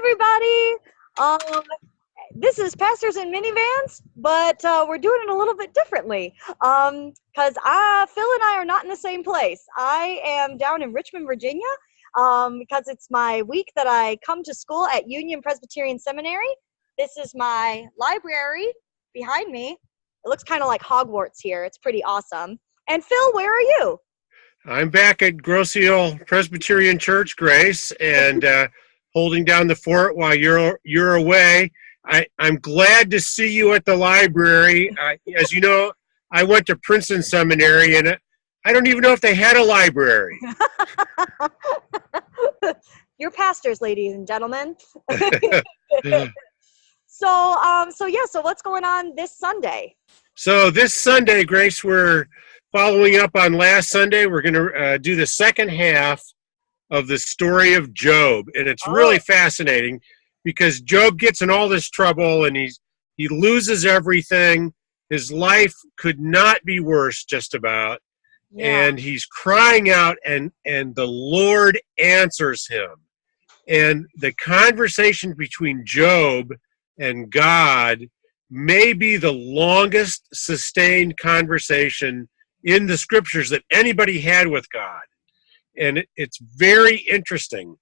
everybody. This is Pastors in Minivans, but we're doing it a little bit differently because Phil and I are not in the same place. I am down in Richmond, Virginia, because it's my week that I come to school at Union Presbyterian Seminary. This is my library behind me. It looks kind of like Hogwarts here. It's pretty awesome. And Phil, where are you? I'm back at Grosse Ile Presbyterian Church, Grace, and holding down the fort while you're away. I'm glad to see you at the library. As you know, I went to Princeton Seminary, and I don't even know if they had a library. You're pastors, ladies and gentlemen. So what's going on this Sunday? So this Sunday, Grace, we're following up on last Sunday. We're going to do the second half of the story of Job, and it's really fascinating because Job gets in all this trouble, and he loses everything. His life could not be worse, just about. Yeah. And he's crying out, and the Lord answers him. And the conversation between Job and God may be the longest sustained conversation in the scriptures that anybody had with God. And it's very interesting.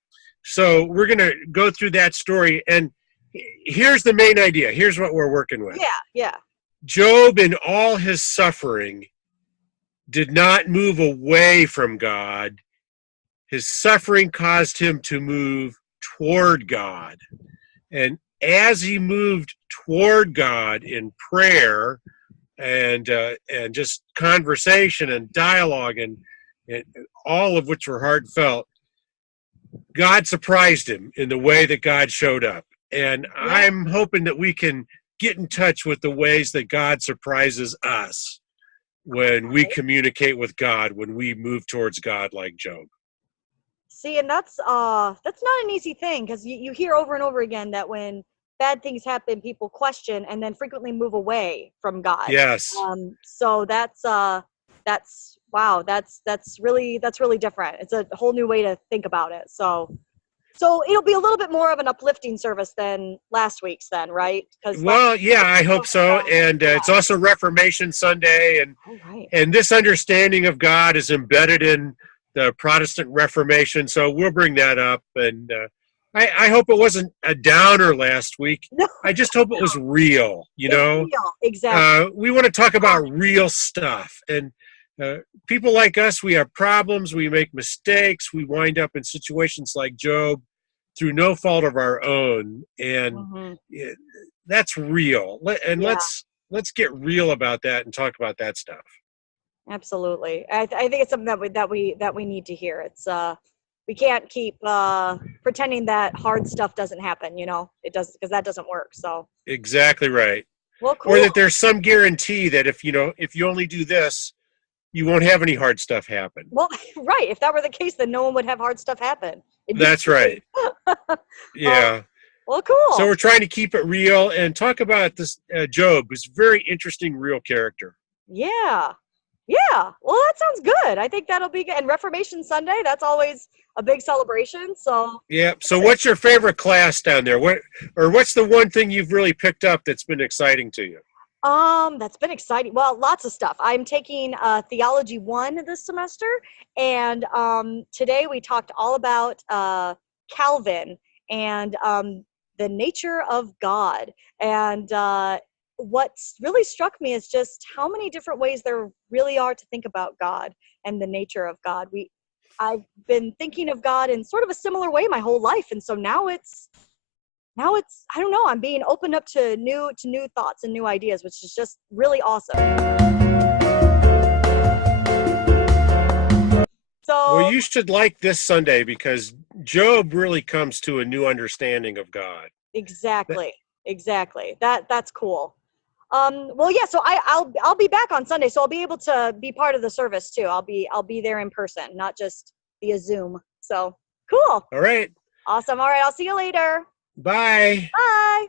So we're going to go through that story. And here's the main idea. Here's what we're working with. Yeah. Job, in all his suffering, did not move away from God. His suffering caused him to move toward God. And as he moved toward God in prayer and just conversation and dialogue and all of which were heartfelt, God surprised him in the way that God showed up. And I'm hoping that we can get in touch with the ways that God surprises us when we communicate with God, when we move towards God like Job. See, and that's not an easy thing, because you hear over and over again that when bad things happen, people question and then frequently move away from God. Yes. So that's really different. It's a whole new way to think about it. So it'll be a little bit more of an uplifting service than last week's, then, right? I hope so. And it's also Reformation Sunday, and this understanding of God is embedded in the Protestant Reformation. So we'll bring that up. And I hope it wasn't a downer last week. No, I just hope it was real, know? Real. Exactly. We want to talk about real stuff. And people like us, we have problems, we make mistakes, we wind up in situations like Job through no fault of our own. And that's real. And let's get real about that and talk about that stuff. Absolutely. I think it's something that we need to hear. It's we can't keep pretending that hard stuff doesn't happen, it does, because that doesn't work. So exactly right. Well, cool. Or that there's some guarantee that if you only do this, you won't have any hard stuff happen. Well, right. If that were the case, then no one would have hard stuff happen. That's right. Yeah. Well, cool. So we're trying to keep it real and talk about this Job, who's a very interesting, real character. Yeah. Well, that sounds good. I think that'll be good. And Reformation Sunday, that's always a big celebration. So yeah. So what's your favorite class down there? What's the one thing you've really picked up that's been exciting to you? That's been exciting. Well, lots of stuff. I'm taking Theology 1 this semester, and today we talked all about Calvin and the nature of God. And what's really struck me is just how many different ways there really are to think about God and the nature of God. I've been thinking of God in sort of a similar way my whole life, and so now it's I don't know, I'm being opened up to new thoughts and new ideas, which is just really awesome. Well, you should like this Sunday because Job really comes to a new understanding of God. Exactly. That's cool. Well, yeah, so I'll be back on Sunday, so I'll be able to be part of the service too. I'll be there in person, not just via Zoom. So cool. All right. Awesome. All right, I'll see you later. Bye. Bye.